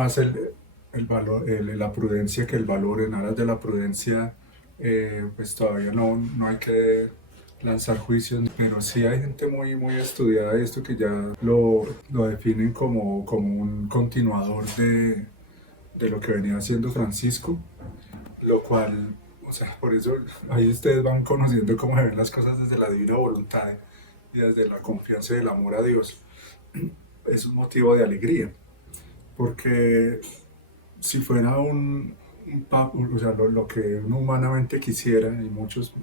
más el valor, la prudencia que el valor. En aras de la prudencia, pues todavía no hay que lanzar juicios, pero sí hay gente muy estudiada de esto que ya lo definen como un continuador de lo que venía haciendo Francisco, lo cual, o sea, por eso ahí ustedes van conociendo cómo se ven las cosas desde la divina voluntad y desde la confianza y el amor a Dios. Es un motivo de alegría, porque si fuera o sea, lo que uno humanamente quisiera, y muchos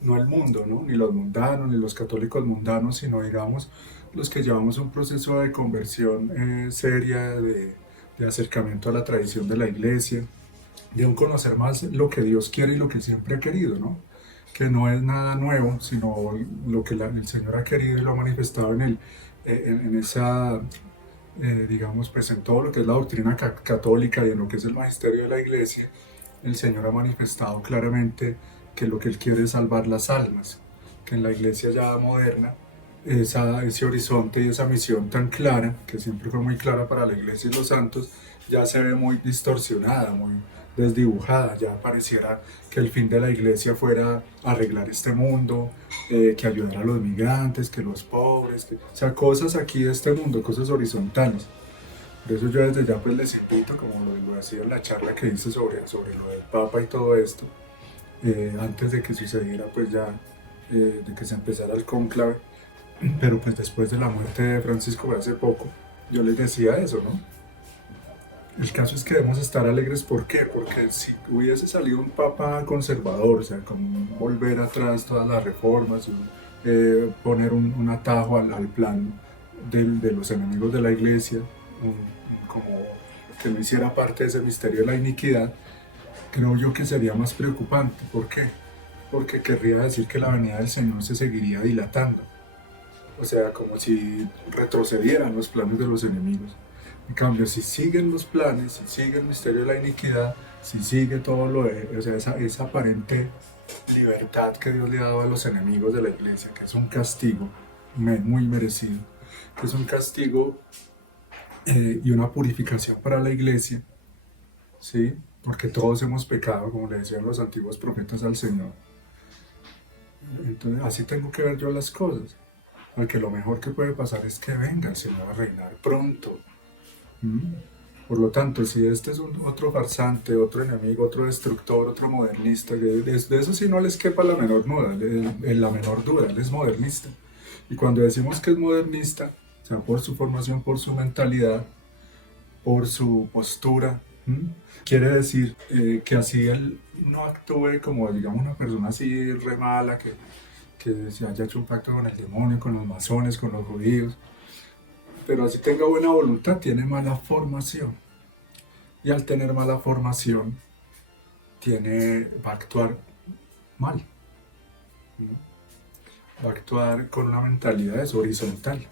no el mundo, ¿no? Ni los mundanos, ni los católicos mundanos, sino digamos los que llevamos un proceso de conversión seria, de acercamiento a la tradición de la iglesia, de un conocer más lo que Dios quiere y lo que siempre ha querido, ¿no? Que no es nada nuevo, sino lo que el Señor ha querido y lo ha manifestado en esa, digamos, pues en todo lo que es la doctrina católica y en lo que es el magisterio de la iglesia. El Señor ha manifestado claramente que lo que Él quiere es salvar las almas, que en la iglesia ya moderna ese horizonte y esa misión tan clara, que siempre fue muy clara para la iglesia y los santos, ya se ve muy distorsionada, muy desdibujada. Ya pareciera que el fin de la iglesia fuera arreglar este mundo, que ayudar a los migrantes, que los pobres, o sea, cosas aquí de este mundo, cosas horizontales. Por eso yo desde ya pues les invito, como lo decía en la charla que hice sobre lo del Papa y todo esto, antes de que sucediera pues ya, de que se empezara el cónclave, pero pues después de la muerte de Francisco hace poco, yo les decía eso, ¿no? El caso es que debemos estar alegres. ¿Por qué? Porque si hubiese salido un papa conservador, o sea, como volver atrás todas las reformas, poner un atajo al plan de los enemigos de la iglesia, como que no hiciera parte de ese misterio de la iniquidad, creo yo que sería más preocupante. ¿Por qué? Porque querría decir que la venida del Señor se seguiría dilatando. O sea, como si retrocedieran los planes de los enemigos. En cambio, si siguen los planes, si sigue el misterio de la iniquidad, si sigue todo o sea, esa aparente libertad que Dios le ha dado a los enemigos de la iglesia, que es un castigo muy merecido, que es un castigo y una purificación para la iglesia, ¿sí? Porque todos hemos pecado, como le decían los antiguos profetas al Señor. Entonces, así tengo que ver yo las cosas. Porque lo mejor que puede pasar es que venga el Señor a reinar pronto. ¿Mm? Por lo tanto, si este es otro farsante, otro enemigo, otro destructor, otro modernista, de eso sí no les quepa la menor duda, la menor duda, él es modernista. Y cuando decimos que es modernista, o sea, por su formación, por su mentalidad, por su postura, ¿m? Quiere decir que así él no actúe como, digamos, una persona así re mala, que se haya hecho un pacto con el demonio, con los masones, con los judíos, pero así tenga buena voluntad, tiene mala formación. Y al tener mala formación, va a actuar mal, ¿no? Va a actuar con una mentalidad horizontal,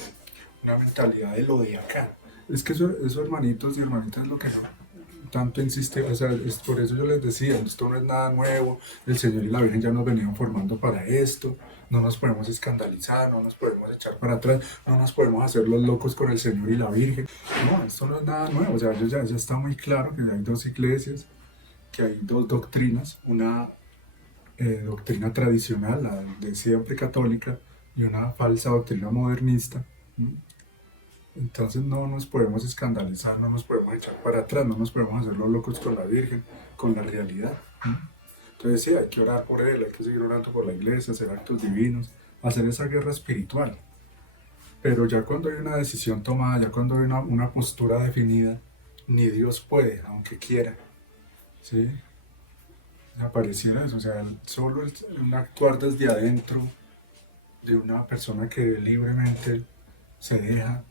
una mentalidad de lo de acá. Es que eso hermanitos y hermanitas, es lo que tanto insiste, o sea, es por eso yo les decía, esto no es nada nuevo, el Señor y la Virgen ya nos venían formando para esto, no nos podemos escandalizar, no nos podemos echar para atrás, no nos podemos hacer los locos con el Señor y la Virgen. No, esto no es nada nuevo, o sea, ya está muy claro que hay dos iglesias, que hay dos doctrinas, una doctrina tradicional, la de siempre católica, y una falsa doctrina modernista. ¿Mm? Entonces no nos podemos escandalizar, no nos podemos echar para atrás, no nos podemos hacer los locos con la Virgen, con la realidad. ¿Mm? Entonces sí, hay que orar por él, hay que seguir orando por la iglesia, hacer actos divinos, hacer esa guerra espiritual. Pero ya cuando hay una decisión tomada, ya cuando hay una postura definida, ni Dios puede, aunque quiera. ¿Sí? Apareciera eso, o sea, solo un actuar desde adentro de una persona que libremente se deja.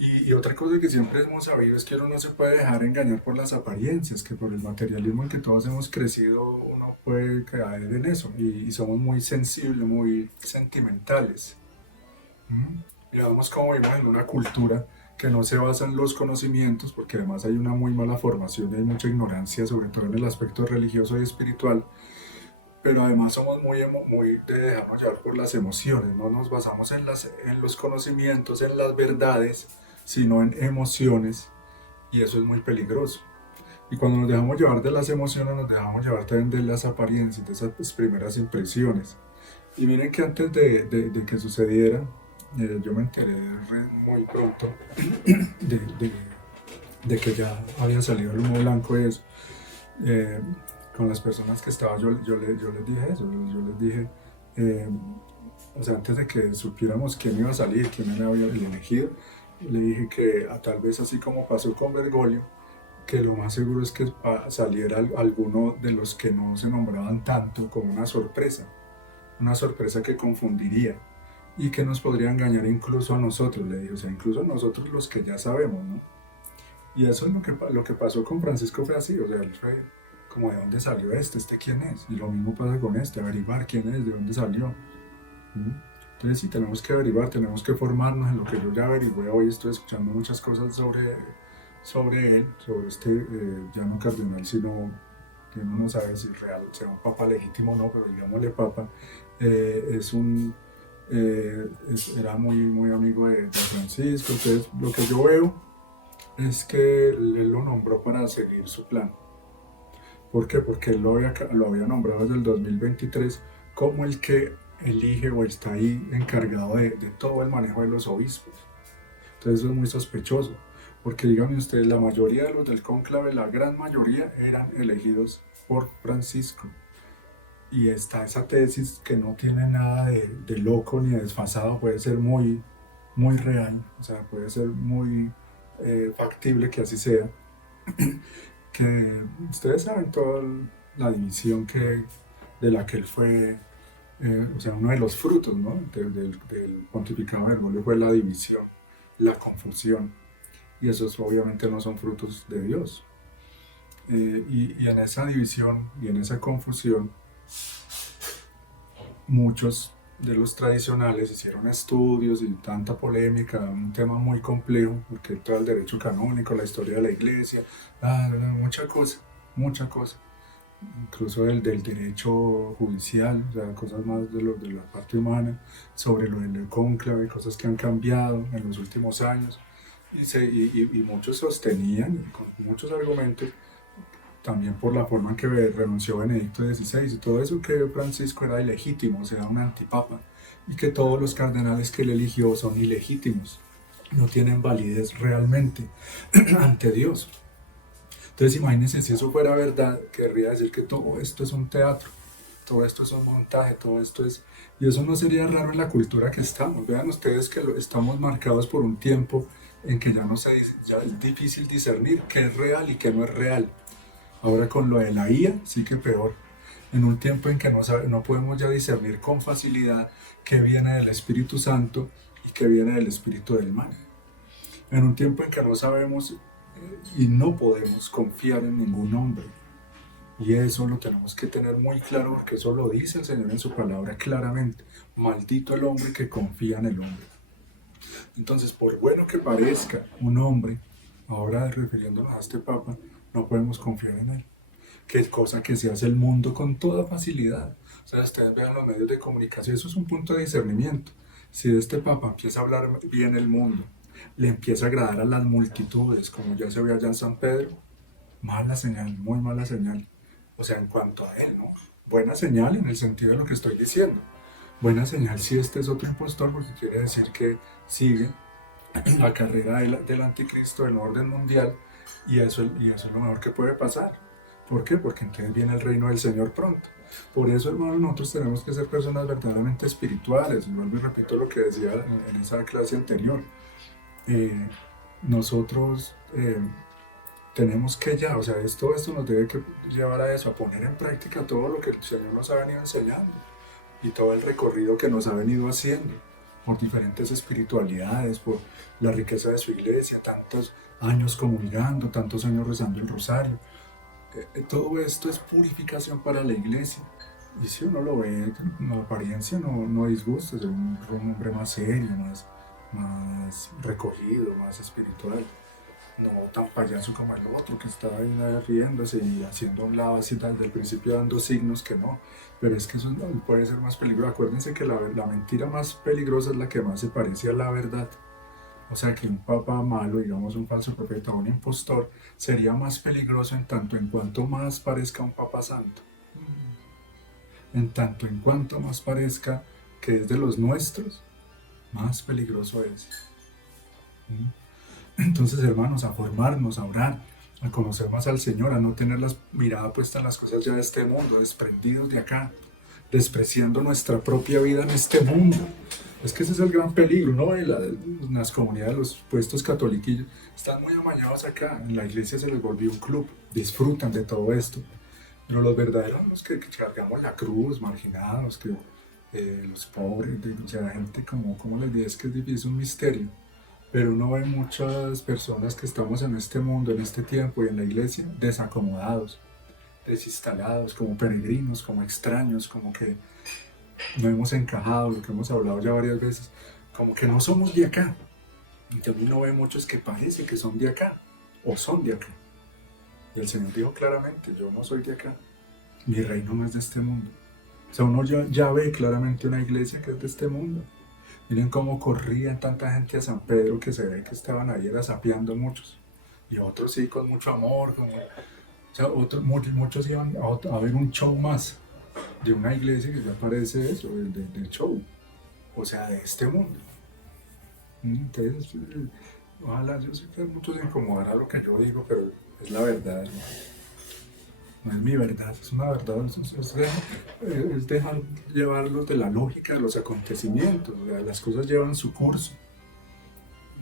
Y otra cosa que siempre hemos sabido es que uno no se puede dejar engañar por las apariencias, que por el materialismo en que todos hemos crecido uno puede caer en eso y somos muy sensibles, muy sentimentales. ¿Mm? Y vemos cómo vivimos en una cultura que no se basa en los conocimientos, porque además hay una muy mala formación y hay mucha ignorancia, sobre todo en el aspecto religioso y espiritual, pero además somos muy de dejarnos llevar por las emociones, no nos basamos en los conocimientos, en las verdades, sino en emociones, y eso es muy peligroso. Y cuando nos dejamos llevar de las emociones, nos dejamos llevar también de las apariencias, de esas pues, primeras impresiones. Y miren que antes de que sucediera, yo me enteré muy pronto de, de- de que ya había salido el humo blanco y eso. Eh, con las personas que estaba, yo les dije eso, yo les dije, eh, o sea, antes de que supiéramos quién iba a salir, quién me había elegido, le dije que tal vez así como pasó con Bergoglio, que lo más seguro es que saliera alguno de los que no se nombraban tanto como una sorpresa que confundiría y que nos podría engañar incluso a nosotros, le dije, o sea, incluso a nosotros los que ya sabemos, ¿no? Y eso es lo que pasó con Francisco fue así, o sea, él fue como de dónde salió este quién es, y lo mismo pasa con este, averiguar quién es, de dónde salió. ¿Mm? Entonces sí, tenemos que averiguar, tenemos que formarnos en lo que yo ya averigüé hoy, estoy escuchando muchas cosas sobre él, sobre este ya no cardenal, sino que uno no sabe si real sea un papa legítimo o no, pero digámosle papa, es un, era muy amigo de Francisco, entonces lo que yo veo es que él lo nombró para seguir su plan. ¿Por qué? Porque él lo había nombrado desde el 2023 como el que elige o está ahí encargado de todo el manejo de los obispos. Entonces eso es muy sospechoso, porque díganme ustedes, la mayoría de los del cónclave, la gran mayoría, eran elegidos por Francisco. Y está esa tesis que no tiene nada de loco ni de desfasado, puede ser muy real, o sea, puede ser muy factible que así sea, que ustedes saben toda la división de la que él fue, o sea, uno de los frutos, ¿no? Del pontificado de Bergoglio fue la división, la confusión, y esos obviamente no son frutos de Dios. Y en esa división y en esa confusión, muchos de los tradicionales hicieron estudios y tanta polémica, un tema muy complejo, porque todo el derecho canónico, la historia de la iglesia, mucha cosa, incluso del derecho judicial, o sea, cosas más de la parte humana, sobre lo del cónclave, cosas que han cambiado en los últimos años, y muchos sostenían, con muchos argumentos, también por la forma en que renunció Benedicto XVI y todo eso, que Francisco era ilegítimo, o sea, un antipapa, y que todos los cardenales que él eligió son ilegítimos, no tienen validez realmente ante Dios. Entonces imagínense si eso fuera verdad, querría decir que todo esto es un teatro, todo esto es un montaje, todo esto es... Y eso no sería raro en la cultura que estamos. Vean ustedes que estamos marcados por un tiempo en que ya no se, ya es difícil discernir qué es real y qué no es real. Ahora con lo de la IA, sí que peor. En un tiempo en que no podemos ya discernir con facilidad qué viene del Espíritu Santo y qué viene del Espíritu del mal. En un tiempo en que no sabemos y no podemos confiar en ningún hombre. Y eso lo tenemos que tener muy claro porque eso lo dice el Señor en su palabra claramente. Maldito el hombre que confía en el hombre. Entonces, por bueno que parezca un hombre, ahora refiriéndonos a este Papa, no podemos confiar en él. Que cosa que se hace el mundo con toda facilidad. O sea, ustedes vean los medios de comunicación, eso es un punto de discernimiento. Si de este Papa empieza a hablar bien el mundo, le empieza a agradar a las multitudes, como ya se ve allá en San Pedro, mala señal, muy mala señal. O sea, en cuanto a él, ¿no? Buena señal en el sentido de lo que estoy diciendo. Buena señal si este es otro impostor, porque quiere decir que sigue la carrera del anticristo, del orden mundial, y eso es lo mejor que puede pasar. ¿Por qué? Porque entonces viene el reino del Señor pronto. Por eso, hermanos, nosotros tenemos que ser personas verdaderamente espirituales. Y vuelvo y repito lo que decía en esa clase anterior. Eh, nosotros tenemos que ya, o sea, todo esto nos debe que llevar a eso, a poner en práctica todo lo que el Señor nos ha venido enseñando y todo el recorrido que nos ha venido haciendo por diferentes espiritualidades, por la riqueza de su iglesia, tantos años comulgando, tantos años rezando el rosario. Todo esto es purificación para la iglesia. Y si uno lo ve, la apariencia no disgusta, es un hombre más serio, más recogido, más espiritual, no tan payaso como el otro que está ahí riéndose y haciendo a un lado así desde el principio dando signos que no. Pero es que eso no puede ser más peligroso. Acuérdense que la mentira más peligrosa es la que más se parece a la verdad. O sea que un papa malo, digamos un falso profeta o un impostor, sería más peligroso en tanto en cuanto más parezca un papa santo. En tanto en cuanto más parezca que es de los nuestros, más peligroso es. Entonces, hermanos, a formarnos, a orar, a conocer más al Señor, a no tener la mirada puesta en las cosas ya de este mundo, desprendidos de acá, despreciando nuestra propia vida en este mundo. Es que ese es el gran peligro, ¿no? En las comunidades, los puestos catoliquillos, están muy amañados acá. En la iglesia se les volvió un club, disfrutan de todo esto. Pero los verdaderos, los que cargamos la cruz, marginados, que los pobres, o sea, gente como les digo, es que es difícil, es un misterio. Pero uno ve muchas personas que estamos en este mundo, en este tiempo y en la iglesia, desacomodados, desinstalados, como peregrinos, como extraños, como que no hemos encajado, lo que hemos hablado ya varias veces, como que no somos de acá. Y también uno ve muchos que parece que son de acá, o son de acá. Y el Señor dijo claramente, yo no soy de acá, mi reino no es de este mundo. O sea, uno ya ve claramente una iglesia que es de este mundo. Miren cómo corrían tanta gente a San Pedro que se ve que estaban ahí sapeando muchos. Y otros sí, con mucho amor. O sea, muchos iban a ver un show más de una iglesia que ya parece eso, del show. O sea, de este mundo. Entonces, ojalá, yo sé que a muchos se incomodará lo que yo digo, pero es la verdad, ¿no? No es mi verdad, es una verdad, es dejar llevarlos de la lógica de los acontecimientos, o sea, las cosas llevan su curso,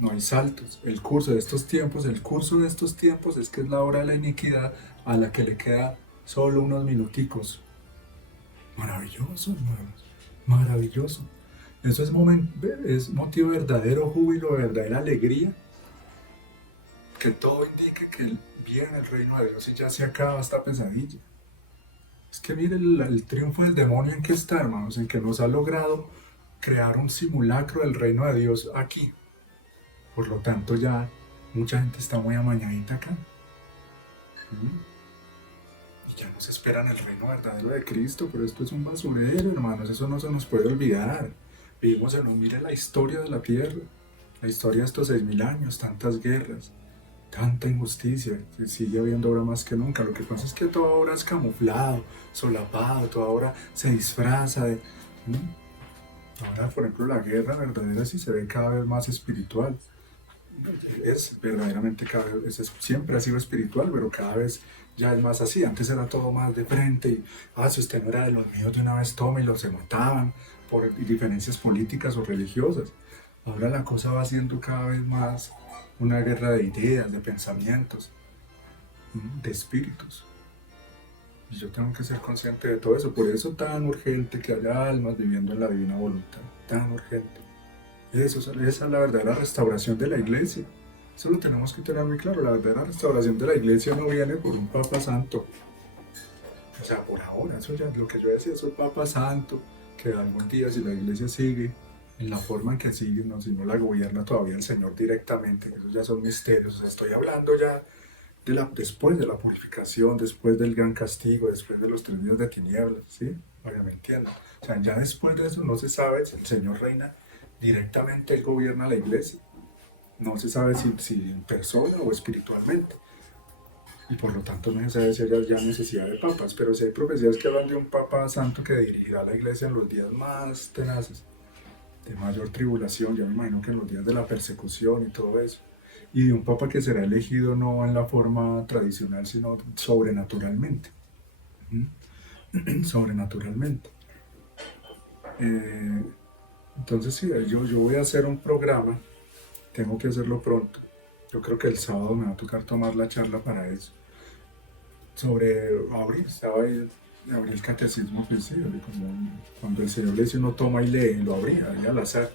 no hay saltos. El curso de estos tiempos, el curso de estos tiempos es que es la hora de la iniquidad a la que le queda solo unos minuticos. Maravilloso, hermanos, maravilloso. Eso es motivo de verdadero júbilo, de verdadera alegría, que todo indique que viene el reino de Dios y ya se acaba esta pesadilla. Es que mire el triunfo del demonio en que está, hermanos, en que nos ha logrado crear un simulacro del reino de Dios aquí. Por lo tanto, ya mucha gente está muy amañadita acá. Y ya nos esperan el reino verdadero de Cristo, pero esto es un basurero, hermanos, eso no se nos puede olvidar. Vivimos en un, mire la historia de la tierra, la historia de estos 6000 años, tantas guerras, tanta injusticia, que sigue habiendo ahora más que nunca. Lo que pasa es que todo ahora es camuflado, solapado, todo ahora se disfraza de... Ahora, por ejemplo, la guerra verdadera sí se ve cada vez más espiritual. Es verdaderamente siempre ha sido espiritual, pero cada vez ya es más así. Antes era todo más de frente y, si usted no era de los míos, de una vez toma y los se mataban por diferencias políticas o religiosas. Ahora la cosa va siendo cada vez más una guerra de ideas, de pensamientos, de espíritus. Y yo tengo que ser consciente de todo eso. Por eso tan urgente que haya almas viviendo en la divina voluntad. Tan urgente. Y esa es la verdadera restauración de la iglesia. Eso lo tenemos que tener muy claro. La verdadera restauración de la iglesia no viene por un Papa Santo. O sea, por ahora, eso ya lo que yo decía, eso es Papa Santo, que algún día si la iglesia sigue en la forma en que sigue, no, si no la gobierna todavía el Señor directamente, que esos ya son misterios. O sea, estoy hablando ya después de la purificación, después del gran castigo, después de los 3 días de tinieblas, ¿sí? Oiga, me entienden. O sea, ya después de eso no se sabe si el Señor reina directamente, Él gobierna la iglesia. No se sabe si en persona o espiritualmente. Y por lo tanto no se sabe si haya ya necesidad de papas, pero si hay profecías que hablan de un papa santo que dirigirá la iglesia en los días más tenaces, de mayor tribulación, ya me imagino que en los días de la persecución y todo eso, y de un papa que será elegido no en la forma tradicional, sino sobrenaturalmente. Sobrenaturalmente. Entonces sí, yo voy a hacer un programa, tengo que hacerlo pronto. Yo creo que el sábado me va a tocar tomar la charla para eso. Sobre abrí el catecismo, pues sí, como cuando el Señor le dice uno toma y lee, lo abría ahí al azar.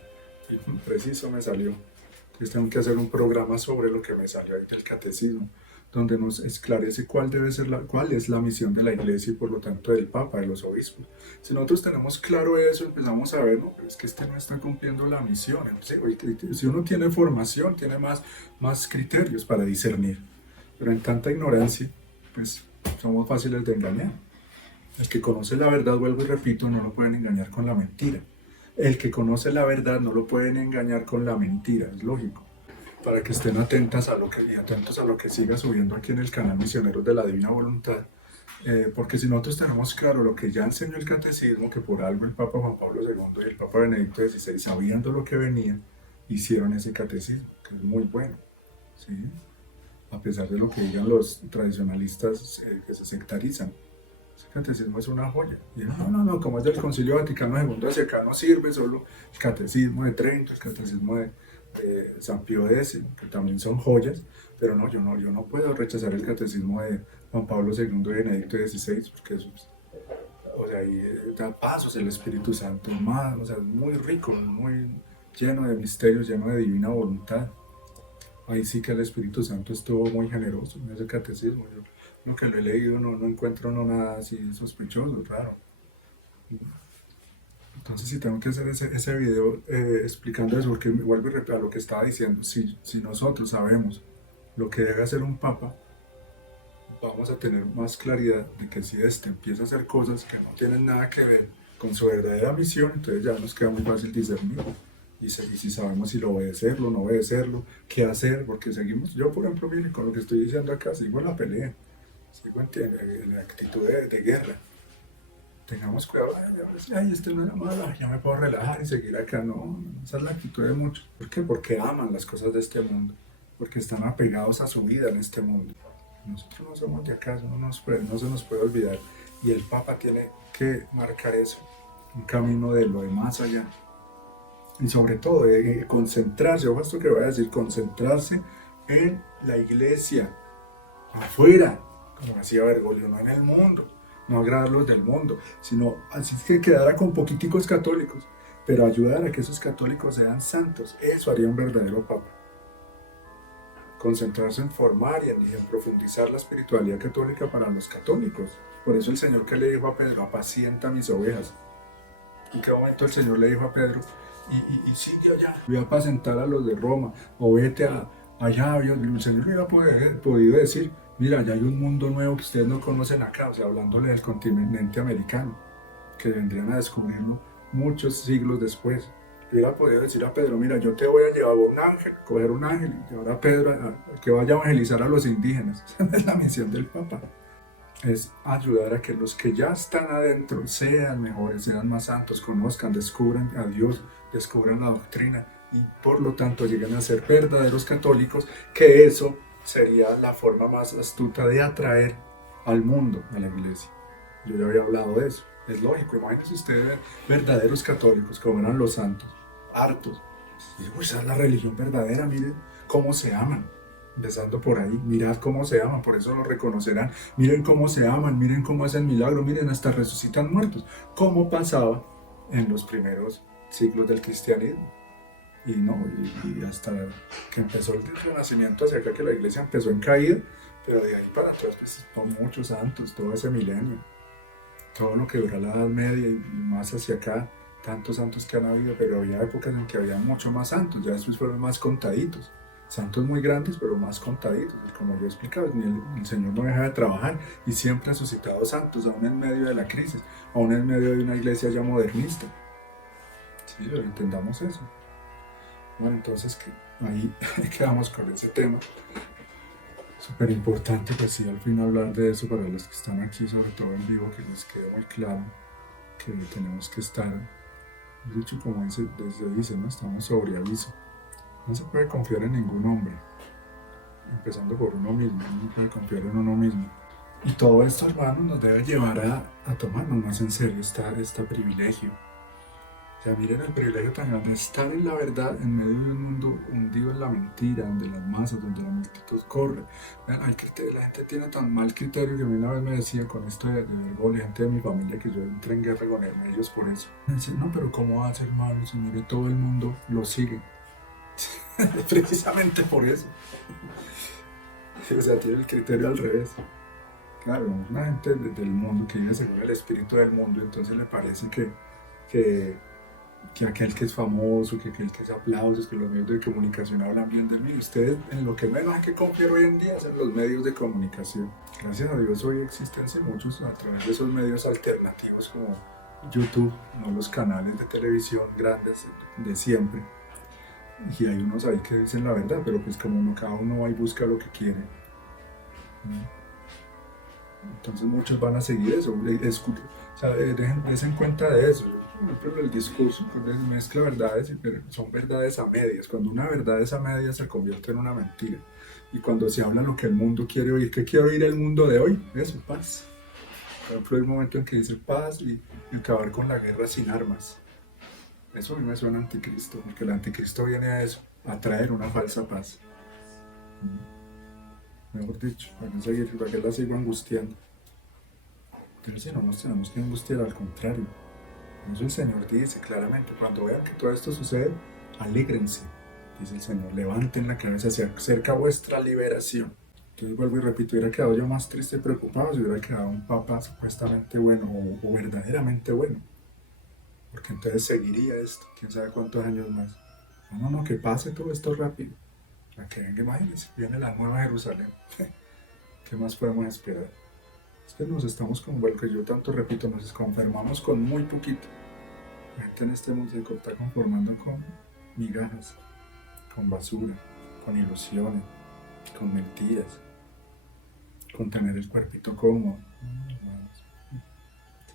Y preciso me salió. Entonces tengo que hacer un programa sobre lo que me salió ahí del catecismo, donde nos esclarece cuál es la misión de la iglesia y por lo tanto del Papa, de los obispos. Si nosotros tenemos claro eso, empezamos a ver, no, pero es que este no está cumpliendo la misión. ¿Sí? Si uno tiene formación, tiene más criterios para discernir. Pero en tanta ignorancia, pues somos fáciles de engañar. El que conoce la verdad, vuelvo y repito, no lo pueden engañar con la mentira. El que conoce la verdad no lo pueden engañar con la mentira, es lógico. para que estén atentas a lo que, y atentos a lo que siga subiendo aquí en el canal Misioneros de la Divina Voluntad. Porque si nosotros tenemos claro lo que ya enseñó el catecismo, que por algo el Papa Juan Pablo II y el Papa Benedicto XVI, sabiendo lo que venía, hicieron ese catecismo, que es muy bueno, ¿sí? A pesar de lo que digan los tradicionalistas que se sectarizan. Ese catecismo es una joya. Y no, como es del Concilio Vaticano II, hacia acá no sirve solo el catecismo de Trento, el catecismo de San Pío X, que también son joyas, pero no, yo no puedo rechazar el catecismo de Juan Pablo II y Benedicto XVI, porque eso, o sea, ahí da pasos el Espíritu Santo, más, o sea, es muy rico, muy lleno de misterios, lleno de divina voluntad. Ahí sí que el Espíritu Santo estuvo muy generoso en ese catecismo. Yo lo que lo he leído no encuentro nada así sospechoso, raro. Entonces si tengo que hacer ese video explicando eso, porque vuelvo y repito a lo que estaba diciendo, si nosotros sabemos lo que debe hacer un papa, vamos a tener más claridad de que si este empieza a hacer cosas que no tienen nada que ver con su verdadera misión, entonces ya nos queda muy fácil discernir. Y si sabemos si lo obedecerlo, no obedecerlo, qué hacer, porque seguimos, yo por ejemplo, mire, con lo que estoy diciendo acá, sigo en la pelea, sigo en la actitud de guerra. Tengamos cuidado, ay, este no era malo, ya me puedo relajar y seguir acá. No, esa es la actitud de muchos. ¿Por qué? Porque aman las cosas de este mundo, porque están apegados a su vida en este mundo. Nosotros no somos de acá, no se nos puede olvidar. Y el Papa tiene que marcar eso, un camino de lo de más allá. Y sobre todo, de concentrarse, ojo esto que voy a decir, concentrarse en la iglesia, afuera, como decía Bergoglio, no en el mundo. No agradar los del mundo, sino así que quedara con poquiticos católicos, pero ayudar a que esos católicos sean santos. Eso haría un verdadero papa. Concentrarse en formar y en profundizar la espiritualidad católica para los católicos. Por eso el Señor que le dijo a Pedro, apacienta mis ovejas. ¿En qué momento el Señor le dijo a Pedro, y sigue allá, voy a apacentar a los de Roma, o vete allá? El Señor le hubiera podido decir, mira, ya hay un mundo nuevo que ustedes no conocen acá, o sea, hablándole del continente americano, que vendrían a descubrirlo muchos siglos después. Le hubiera podido decir a Pedro, mira, yo te voy a llevar un ángel, coger un ángel y llevar a Pedro que vaya a evangelizar a los indígenas. Esa es la misión del Papa. Es ayudar a que los que ya están adentro sean mejores, sean más santos, conozcan, descubran a Dios, descubran la doctrina y por lo tanto lleguen a ser verdaderos católicos, que eso sería la forma más astuta de atraer al mundo a la iglesia. Yo ya había hablado de eso. Es lógico, imagínense ustedes verdaderos católicos como eran los santos, hartos. Y esa es la religión verdadera, miren cómo se aman. Empezando por ahí, mirad cómo se aman, por eso lo reconocerán. Miren cómo se aman, miren cómo hacen milagros, miren, hasta resucitan muertos. Como pasaba en los primeros siglos del cristianismo. Y hasta que empezó el renacimiento hacia acá, que la iglesia empezó en caída, pero de ahí para atrás, pues, son muchos santos, todo ese milenio, todo lo que dura la Edad Media y más hacia acá, tantos santos que han habido, pero había épocas en que había mucho más santos, ya después fueron más contaditos. Santos muy grandes, pero más contaditos. Y como yo explicaba, el Señor no deja de trabajar y siempre ha suscitado santos, aún en medio de la crisis, aún en medio de una iglesia ya modernista. Sí, pero entendamos eso. Bueno, entonces ahí quedamos con ese tema. Súper importante, pues sí, al fin hablar de eso para los que están aquí, sobre todo en vivo, que les quede muy claro que tenemos que estar, dicho como dice, ¿no? Estamos sobre aviso. No se puede confiar en ningún hombre, empezando por uno mismo, no puede confiar en uno mismo. Y todo esto, hermanos, nos debe llevar a tomarnos más en serio este privilegio. O sea, miren el privilegio tan grande de estar en la verdad en medio de un mundo hundido en la mentira, donde las masas, donde la multitud corre. Vean, la gente tiene tan mal criterio que a mí una vez me decía con esto de Bergoglio, gente de mi familia, que yo entré en guerra con ellos por eso. Me decían, no, pero ¿cómo hace, hermano? Si mire, todo el mundo lo sigue. Precisamente por eso. O sea, tiene el criterio al revés. Claro, una gente del mundo que vive según el espíritu del mundo, entonces le parece que aquel que es famoso, que aquel que es aplausos, que los medios de comunicación hablan bien de mí. Ustedes en lo que menos hay que confiar hoy en día es en los medios de comunicación. Gracias a Dios hoy existen muchos a través de esos medios alternativos como YouTube, no los canales de televisión grandes de siempre. Y hay unos ahí que dicen la verdad, pero pues como cada uno va y busca lo que quiere. Entonces muchos van a seguir eso. O sea, des en cuenta de eso. Por ejemplo, el discurso pues, mezcla verdades, pero son verdades a medias. Cuando una verdad es a medias se convierte en una mentira. Y cuando se habla lo que el mundo quiere oír, ¿qué quiere oír el mundo de hoy? Eso, paz. Por ejemplo, hay un momento en que dice paz y acabar con la guerra sin armas. Eso a mí me suena anticristo, porque el anticristo viene a eso, a traer una falsa paz. Mejor dicho, para que la sigo angustiando. Pero si no nos tenemos que angustiar, al contrario. Eso el Señor dice claramente, cuando vean que todo esto sucede, alégrense, dice el Señor, levanten la cabeza, se acerca vuestra liberación. Entonces vuelvo y repito, hubiera quedado yo más triste y preocupado si hubiera quedado un papa supuestamente bueno o verdaderamente bueno, porque entonces seguiría esto, quién sabe cuántos años más. No, que pase todo esto rápido, a que venga, imagínense, viene la nueva Jerusalén. ¿Qué más podemos esperar? Es que nos estamos con, bueno, que yo tanto repito, nos conformamos con muy poquito. La gente en este mundo se está conformando con migajas, con basura, con ilusiones, con mentiras, con tener el cuerpito cómodo.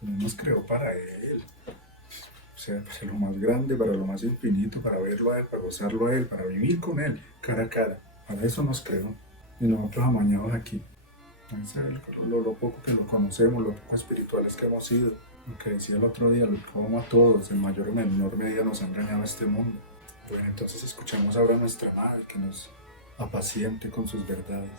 Señor nos creó para Él. O sea, para lo más grande, para lo más infinito, para verlo a Él, para gozarlo a Él, para vivir con Él, cara a cara. Para eso nos creó. Y nosotros amañados aquí. Lo poco que lo conocemos, lo poco espirituales que hemos sido. Lo que decía el otro día, como a todos, en mayor o menor medida nos ha engañado este mundo. Bueno, entonces escuchamos ahora a nuestra madre que nos apaciente con sus verdades.